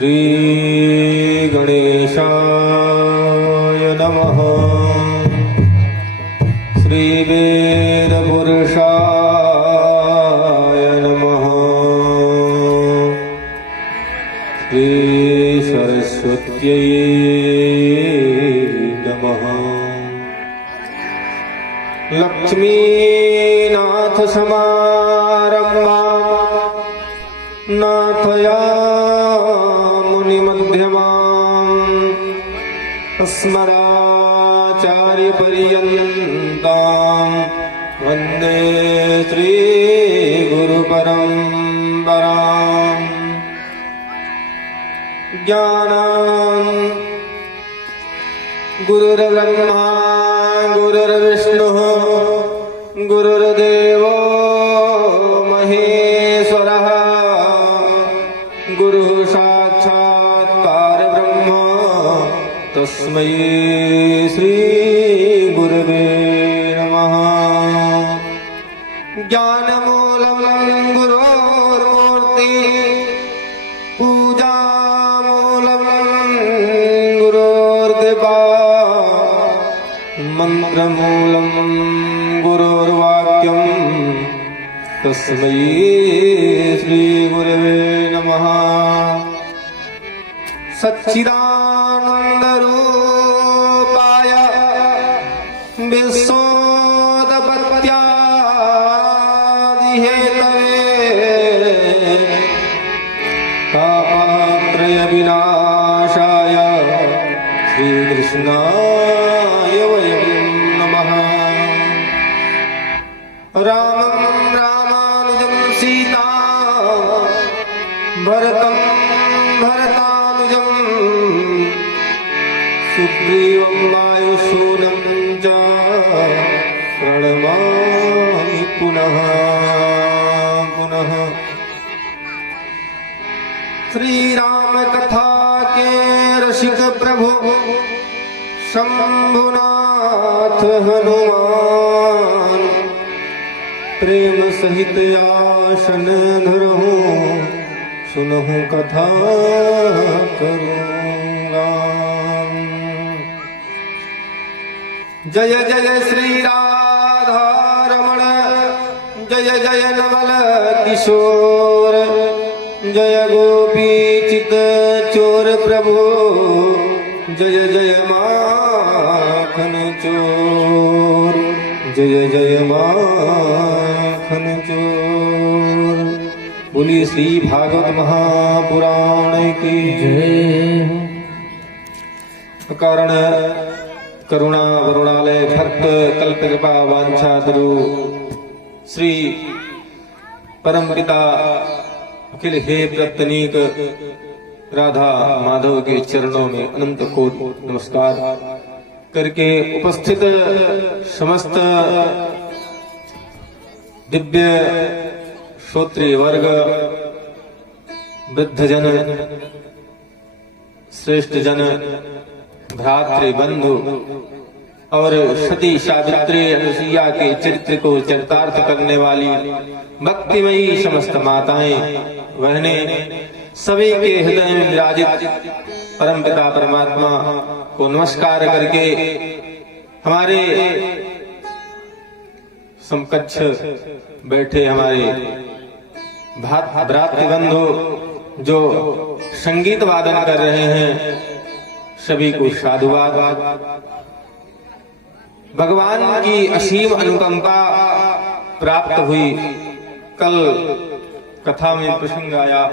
श्री गणेशाय नमः। श्री वेदपुरुषाय नमः। श्री सरस्वत्यै नमः। लक्ष्मीनाथ समारम्भा नाथयामुनि मध्यमाम् अस्मदाचार्यपर्यन्ताम् वन्दे श्रीगुरुपरम्पराम्। ज्ञानाम् गुरुर्ब्रह्मा गुरुर्विष्णुः गुरुर्देवो महेश्वरः गुरुः साक्षात् परब्रह्म तस्मै श्री गुरवे नमः। ज्ञानमूलं गुरोर्मूर्ति पूजामूलं गुरोर्कृपा मन्त्रमूलं गुरोर्वाक्यं तस्मै श्री गुरवे नमः। सच्चिदानन्दरूपाय विश्वोत्पत्त्यादिहेतवे तापत्रय विनाशाय श्रीकृष्णाय वयं नमः। रामं रामानुजं सीता भरतं भरतानुजं सुग्रीवं वायुसूनं च प्रणमामि पुनः पुनः। श्री राम कथा के रसिक प्रभु शंभुनाथ हनुमान प्रेम सहित आसन धरहु सुनहु कथा करूँगा। जय जय श्री राधा रमण जय जय नवल किशोर जय गोपी चित चोर प्रभु जय जय माखन चोर जय जय माखन चोर। बोलिए श्री भागवत महापुराण की जय। कारण करुणा वरुणालय भक्त कल्प कृपा वांछा तरु श्री परम पिता अखिल हे प्रतनीक राधा माधव के चरणों में अनंत कोट नमस्कार करके उपस्थित समस्त दिव्य श्रोत्रिय वर्ग वृद्धजन श्रेष्ठ जन भ्रातृ बंधु और सती सावित्री अनुसुईया के चरित्र को चरितार्थ करने वाली भक्तिमयी समस्त माताएं बहनें सभी के हृदय में विराजित परमपिता परमात्मा को नमस्कार करके हमारे समकक्ष बैठे हमारे भ्रातृबंधु जो संगीत वादन कर रहे हैं सभी को साधुवाद। भगवान की असीम अनुकंपा प्राप्त हुई। कल कथा में प्रसंग आया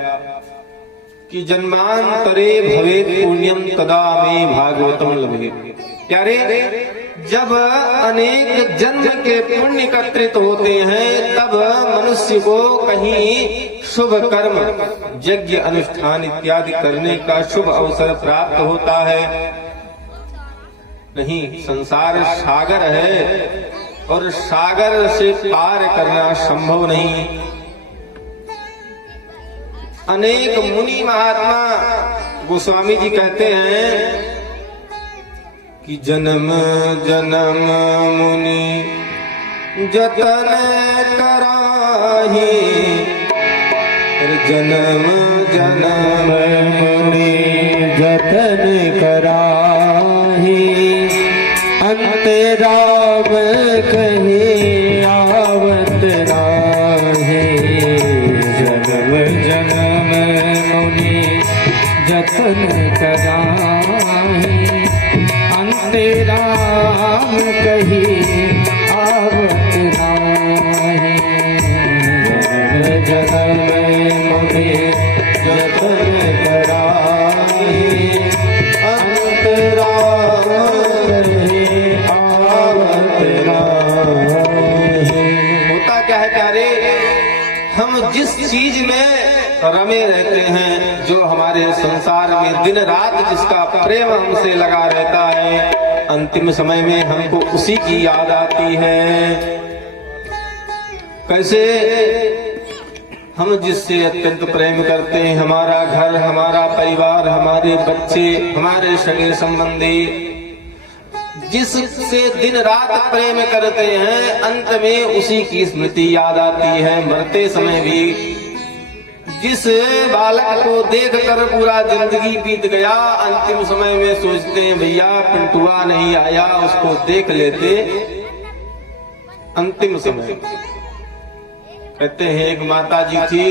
कि जन्मांतरे भवेत् पुण्यम तदा में भागवतम लभेत्। प्यारे, जब अनेक जन्म के पुण्य एकत्रित होते हैं तब मनुष्य को कहीं शुभ कर्म यज्ञ अनुष्ठान इत्यादि करने का शुभ अवसर प्राप्त होता है। नहीं, संसार सागर है और सागर से पार करना संभव नहीं। अनेक मुनि महात्मा गोस्वामी जी कहते हैं कि जन्म जन्म मुनि जतन कराही जन्म जन्म मुनि जतन कराही, अंत राम कहे आवत राहे। जन्म जन्म मुनि जतन कराही, अंत राम कहे आवत राहे। जन्म मुनि जतन कराही, अंत राम कहे आवत राहे। होता क्या है प्यारे, हम जिस चीज में रमे रहते हैं, जो हमारे संसार में दिन रात जिसका प्रेम हमसे लगा रहता है, अंतिम समय में हमको उसी की याद आती है। कैसे? हम जिससे अत्यंत प्रेम करते हैं, हमारा घर, हमारा परिवार, हमारे बच्चे, हमारे सगे संबंधी, जिससे दिन रात प्रेम करते हैं, अंत में उसी की स्मृति याद आती है। मरते समय भी जिस बालक को देखकर पूरा जिंदगी बीत गया, अंतिम समय में सोचते हैं भैया पिंटुआ नहीं आया, उसको देख लेते। अंतिम समय कहते हैं एक माता जी थी,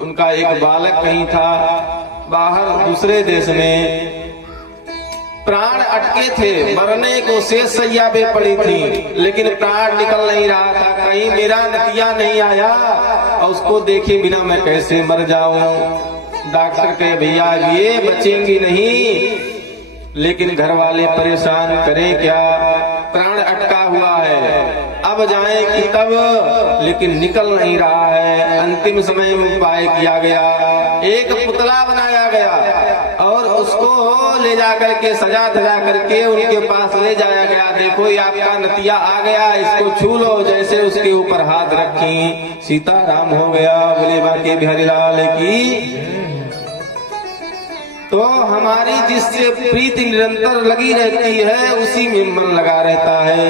उनका एक बालक कहीं था बाहर दूसरे देश में, प्राण अटके थे, मरने को शेष सैया पे पड़ी थी, लेकिन प्राण निकल नहीं रहा था। कहीं मेरा नतिया नहीं आया और उसको देखे बिना मैं कैसे मर जाऊं। डॉक्टर कहे भैया ये बचेंगी नहीं, लेकिन घर वाले परेशान करें क्या, प्राण अटका हुआ है, अब जाए कि तब, लेकिन निकल नहीं रहा है। अंतिम समय में उपाय किया गया, एक पुतला बनाया गया और उसको ले जाकर के सजा धजा करके उनके पास ले जाया गया। देखो ये आपका नतिया आ गया, इसको छू लो। जैसे उसके ऊपर हाथ रखी, सीताराम हो गया। बोले बाकी बिहारी लाल की। तो हमारी जिससे प्रीति निरंतर लगी रहती है, उसी में मन लगा रहता है।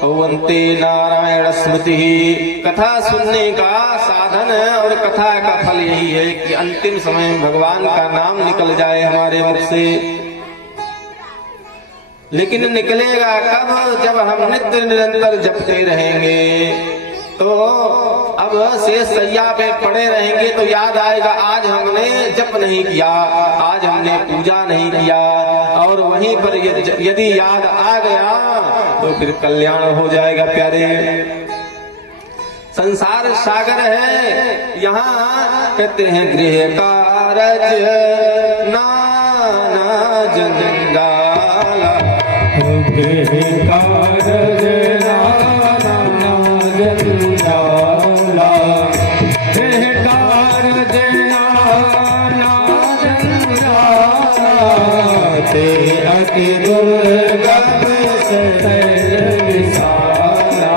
भगवन्ते नारायण स्मृति, कथा सुनने का साधन है और कथा का फल यही है कि अंतिम समय में भगवान का नाम निकल जाए हमारे मुख से। लेकिन निकलेगा कब? जब हम नित्य निरंतर जपते रहेंगे। तो अब शेष सैया पे पड़े रहेंगे तो याद आएगा आज हमने जप नहीं किया, आज हमने पूजा नहीं किया, और वहीं पर यदि याद आ गया तो फिर कल्याण हो जाएगा प्यारे। संसार सागर है, यहाँ कहते हैं गृह कारज नाना जंजाला, गृह कारज नाना जंजाला, गृह कारज नाना जंजाला, ते अति दुर्गम शरण विशाला,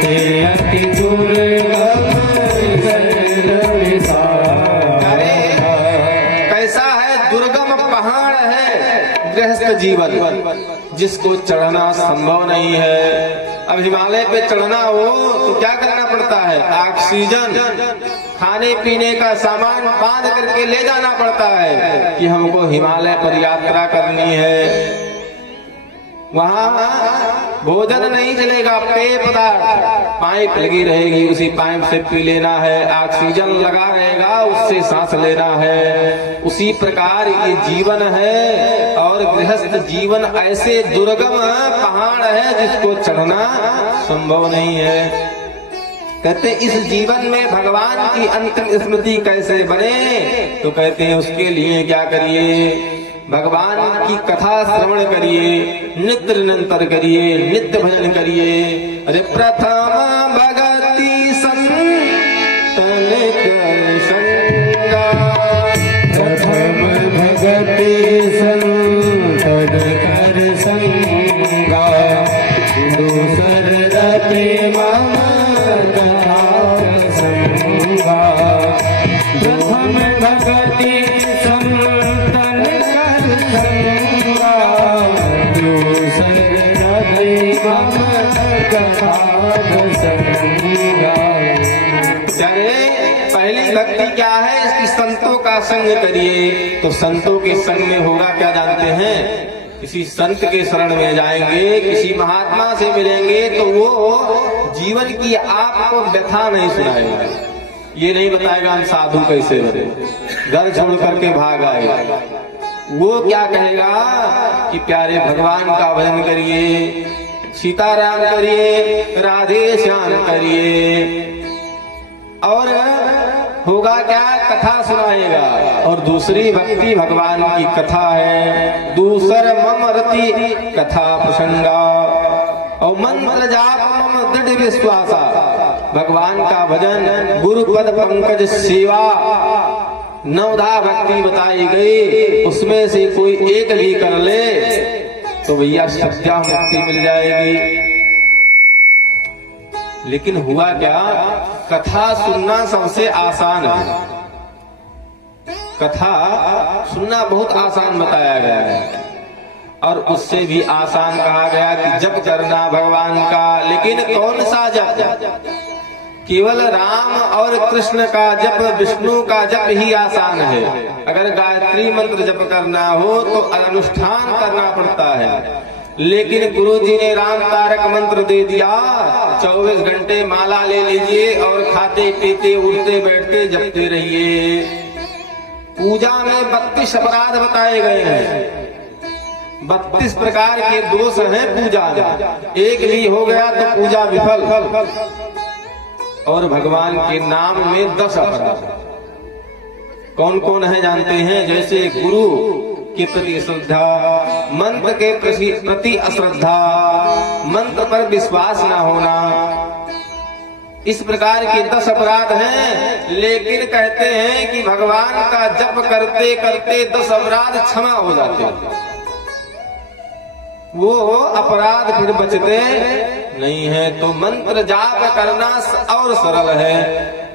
ते अति दुर्गम शरण विशाला। कैसा है? दुर्गम पहाड़ है गृहस्थ जीवन, जिसको चढ़ना संभव नहीं है। अब हिमालय पे चढ़ना हो तो क्या करना पड़ता है? ऑक्सीजन, खाने पीने का सामान बांध करके ले जाना पड़ता है कि हमको हिमालय पर यात्रा करनी है। वहाँ भोजन नहीं चलेगा, पेय पदार्थ, पाइप लगी रहेगी, उसी पाइप से पी लेना है। ऑक्सीजन लगा रहेगा, उससे सांस लेना है। उसी प्रकार ये जीवन है, और गृहस्थ जीवन ऐसे दुर्गम पहाड़ है जिसको चढ़ना संभव नहीं है। कहते इस जीवन में भगवान की अंतिम स्मृति कैसे बने? तो कहते हैं उसके लिए क्या करिए? भगवान की कथा श्रवण करिए, नित्य निरंतर करिए, नित्य भजन करिए। अरे प्रथम भगति संतन कर संगा, प्रथम भगति संतन कर संगा, दूसर रति मम कथा संगा, प्रथम भगति संतन कर संगा, दूसर रति मम कथा संगा। पहली भक्ति क्या है, इसकी संतों का संग करिए। तो संतों के संग में होगा क्या जानते हैं? किसी संत के शरण में जाएंगे, किसी महात्मा से मिलेंगे तो वो जीवन की आपको व्यथा नहीं सुनाएगा। ये नहीं बताएगा हम साधु कैसे बने, घर छोड़ करके भाग आए। वो क्या कहेगा कि प्यारे भगवान का भजन करिए, सीताराम करिए, राधे श्याम करिए। और होगा क्या, कथा सुनाएगा। और दूसरी भक्ति भगवान की कथा है। दूसर मम रति कथा प्रसंगा और मंत्र जाप मम दृढ़ विश्वासा। भगवान का भजन, गुरु पद पंकज सेवा, नवधा भक्ति बताई गई। उसमें से कोई एक भी कर ले तो भैया सत्या मुक्ति मिल जाएगी। लेकिन हुआ क्या, कथा सुनना सबसे आसान है। कथा सुनना बहुत आसान बताया गया है। और उससे भी आसान कहा गया कि जप करना भगवान का। लेकिन कौन सा जप? केवल राम और कृष्ण का जप, विष्णु का जप ही आसान है। अगर गायत्री मंत्र जप करना हो तो अनुष्ठान करना पड़ता है। लेकिन गुरु जी ने राम तारक मंत्र दे दिया, 24 घंटे माला ले लीजिए और खाते पीते उठते बैठते जपते रहिए। पूजा में 32 अपराध बताए गए हैं। 32 प्रकार के दोष हैं पूजा में। एक भी हो गया तो पूजा विफल। और भगवान के नाम में 10 अपराध कौन कौन है जानते हैं? जैसे गुरु के प्रति श्रद्धा, मंत्र के प्रति अश्रद्धा, मंत्र पर विश्वास न होना, इस प्रकार के 10 अपराध हैं। लेकिन कहते हैं कि भगवान का जप करते करते 10 अपराध क्षमा हो जाते हैं। वो अपराध फिर बचते नहीं है। तो मंत्र जाप करना और सरल है।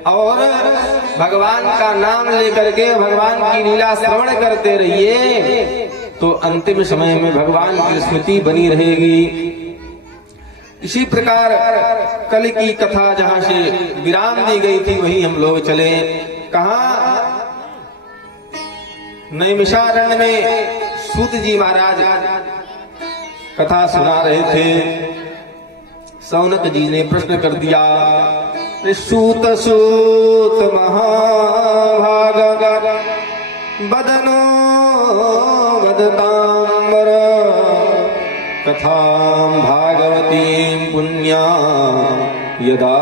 और भगवान का नाम लेकर के भगवान की लीला श्रवण करते रहिए तो अंतिम समय में भगवान की स्मृति बनी रहेगी। इसी प्रकार कल की कथा जहां से विराम दी गई थी वहीं हम लोग चले। कहा, नैमिषारण्य में सूत जी महाराज कथा सुना रहे थे। सौनक जी ने प्रश्न कर दिया, सूत सूत महाभाग बदनो वदतांबर कथां भागवतीं पुण्या यदा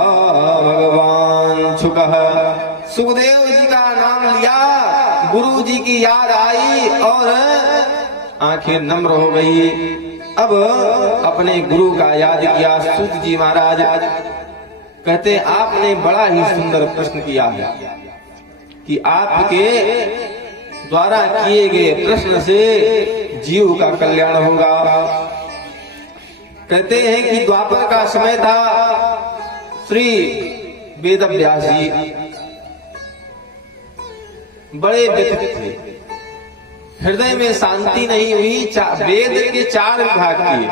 भगवान छुकः। सुखदेव जी का नाम लिया, गुरु जी की याद आई और आंखें नम्र हो गई। अब अपने गुरु का याद किया। सूत जी महाराज कहते, आपने बड़ा ही सुंदर प्रश्न किया है कि आपके द्वारा किए गए प्रश्न से जीव का कल्याण होगा। कहते हैं कि द्वापर का समय था। श्री वेदव्यास जी बड़े व्यथित थे, हृदय में शांति नहीं हुई। वेद के 4 विभाग किए,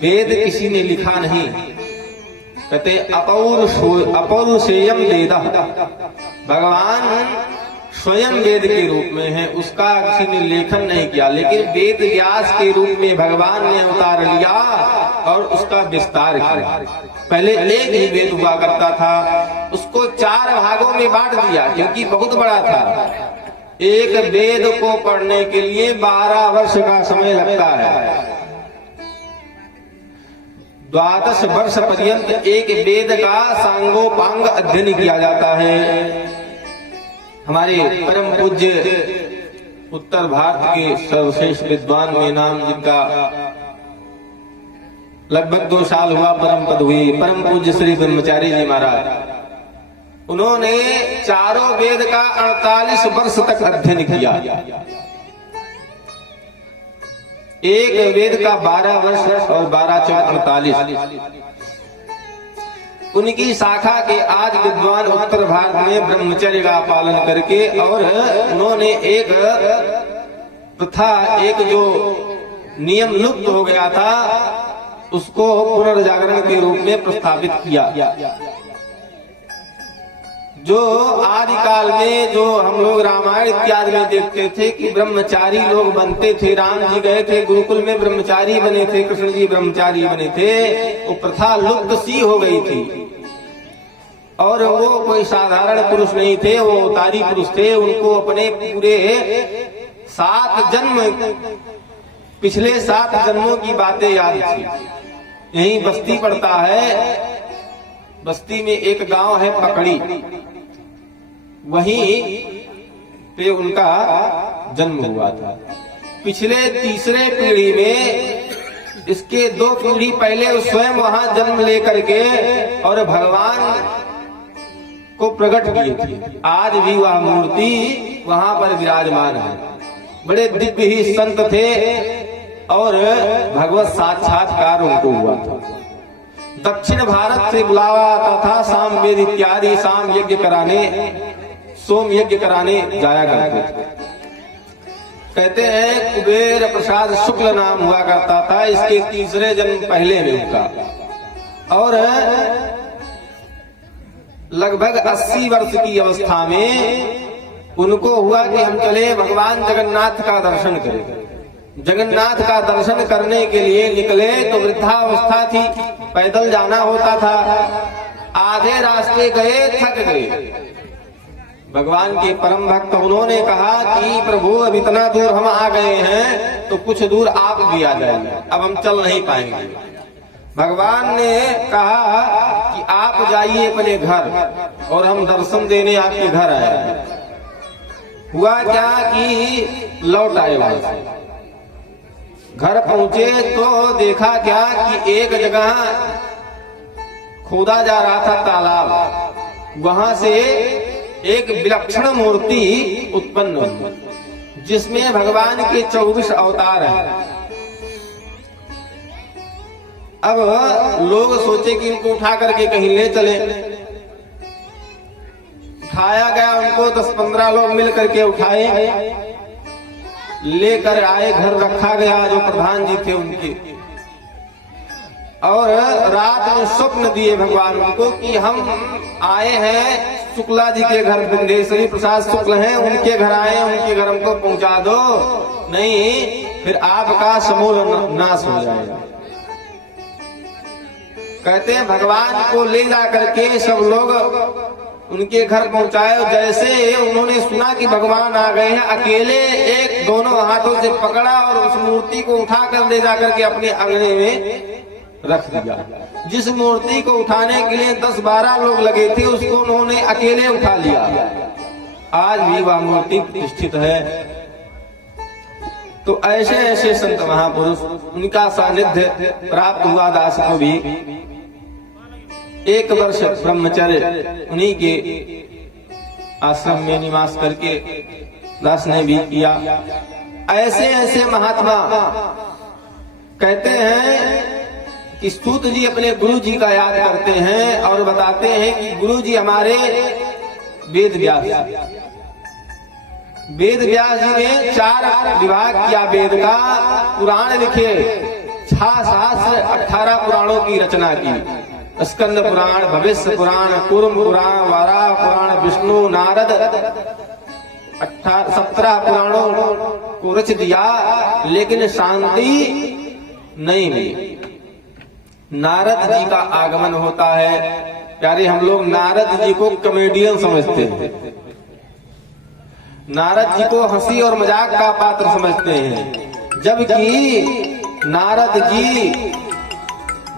वेद किसी ने लिखा नहीं। कहते अपौरुषेयम वेद, भगवान स्वयं वेद के रूप में है, उसका किसी ने लेखन नहीं किया। लेकिन वेद व्यास के रूप में भगवान ने अवतार लिया और उसका विस्तार किया। पहले एक ही वेद हुआ करता था, उसको 4 भागों में बांट दिया क्योंकि बहुत बड़ा था। एक वेद को पढ़ने के लिए 12 वर्ष का समय लगता है। 12 वर्ष पर्यंत एक वेद का सांगोपांग अध्ययन किया जाता है। हमारे परम पूज्य उत्तर भारत के सर्वश्रेष्ठ विद्वान में नाम जिनका लगभग 2 साल हुआ परम पद हुई, परम पूज्य श्री ब्रह्मचारी जी महाराज, उन्होंने चारों वेद का 48 वर्ष तक अध्ययन किया। एक वेद का 12 वर्ष और 12 × 48। उनकी शाखा के आज विद्वान उत्तर भारत में ब्रह्मचर्य का पालन करके और उन्होंने एक प्रथा, एक जो नियम लुप्त हो गया था उसको पुनर्जागरण के रूप में प्रस्तावित किया। जो आदि काल में जो हम लोग रामायण इत्यादि में देखते थे कि ब्रह्मचारी लोग बनते थे, राम जी गए थे गुरुकुल में ब्रह्मचारी बने थे, कृष्ण जी ब्रह्मचारी बने थे, वो प्रथा लुप्त सी हो गई थी। और वो कोई साधारण पुरुष नहीं थे, वो अवतारी पुरुष थे। उनको अपने पूरे 7 जन्म, पिछले 7 जन्मों की बातें याद थी। यही बस्ती पड़ता है, बस्ती में एक गांव है पकड़ी, वहीं पे उनका जन्म हुआ था। पिछले तीसरे पीढ़ी में, इसके 2 पीढ़ी पहले स्वयं वहां जन्म लेकर के और भगवान को प्रकट किए थे। आज भी वह मूर्ति वहां पर विराजमान है। बड़े दिव्य ही संत थे और भगवत साक्षात्कार उनको हुआ था। दक्षिण भारत से बुलावा आता था, साम वेद इत्यादि साम यज्ञ कराने, सोम यज्ञ कराने जाया करते थे। कहते हैं कुबेर प्रसाद शुक्ल नाम हुआ करता था, इसके तीसरे जन्म पहले में उनका। और लगभग 80 वर्ष की अवस्था में उनको हुआ कि हम चले भगवान जगन्नाथ का दर्शन करें। जगन्नाथ का दर्शन करने के लिए निकले तो वृद्धावस्था थी, पैदल जाना होता था। आधे रास्ते गए, थक गए। भगवान के परम भक्त उन्होंने कहा कि प्रभु अब इतना दूर हम आ गए हैं तो कुछ दूर आप भी आ जाइए, अब हम चल नहीं पाएंगे। भगवान ने कहा कि आप जाइए अपने घर और हम दर्शन देने आपके घर आए। हुआ क्या कि लौट आए वहां से। घर पहुंचे तो देखा क्या कि एक जगह खोदा जा रहा था तालाब, वहां से एक विलक्षण मूर्ति उत्पन्न हुई जिसमें भगवान के 24 अवतार हैं। अब लोग सोचे कि इनको उठा करके कहीं ले चले। उठाया गया उनको, 10-15 लोग मिल करके उठाए, लेकर आए, घर रखा गया जो प्रधान जी थे उनके। और रात में स्वप्न दिए भगवान उनको कि हम आए हैं शुक्ला जी के घर, बिंदेश्वरी प्रसाद शुक्ल हैं, उनके घर आए, उनके घर हमको पहुंचा दो, नहीं फिर आपका समूल नाश हो जाएगा। कहते हैं भगवान को ले जा करके सब लोग उनके घर पहुंचाए। जैसे उन्होंने सुना कि भगवान आ गए हैं, अकेले एक दोनों हाथों से पकड़ा और उस मूर्ति को उठा कर ले जा करके अपने आंगने में रख दिया। जिस मूर्ति को उठाने के लिए 10-12 लोग लगे थे, उसको उन्होंने अकेले उठा लिया। आज भी वह मूर्ति प्रतिष्ठित है। तो ऐसे ऐसे संत महापुरुष, उनका सानिध्य प्राप्त हुआ दास को भी। 1 वर्ष ब्रह्मचर्य उन्हीं के आश्रम में निवास करके दास ने भी किया। ऐसे ऐसे महात्मा कहते हैं कि स्तुत जी अपने गुरु जी का याद करते हैं और बताते हैं कि गुरु जी हमारे वेद व्यास, वेद व्यास जी ने 4 विभाग किया वेद का, पुराण लिखे, 6 शास्त्र, 18 पुराणों की रचना की। स्कंद पुराण, भविष्य पुराण, कूर्म पुराण, वराह पुराण, विष्णु नारद, 17 पुराणों को रच दिया, लेकिन शांति नहीं मिली। नारद जी का आगमन होता है। प्यारे हम लोग नारद जी को कॉमेडियन समझते हैं, नारद जी को हंसी और मजाक का पात्र समझते हैं, जबकि नारद जी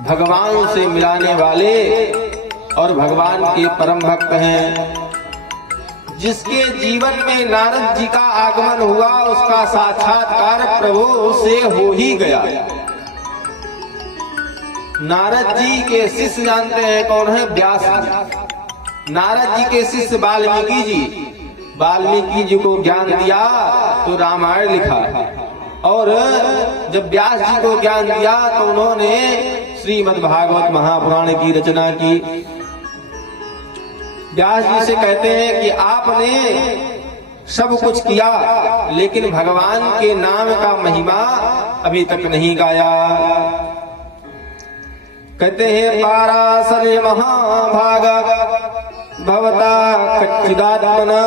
भगवान से मिलाने वाले और भगवान के परम भक्त हैं। जिसके जीवन में नारद जी का आगमन हुआ, उसका साक्षात्कार प्रभु से हो ही गया। नारद जी के शिष्य जानते हैं कौन है? व्यास जी। नारद जी के शिष्य वाल्मीकि जी, वाल्मीकि जी को ज्ञान दिया तो रामायण लिखा, और जब व्यास जी को ज्ञान दिया तो उन्होंने श्रीमद् भागवत महापुराण की रचना की। व्यास जी से कहते हैं कि आपने सब कुछ किया, लेकिन भगवान के नाम का महिमा अभी तक नहीं गाया। कहते हैं पाराशर महाभाग भवता कच्चिदात्मना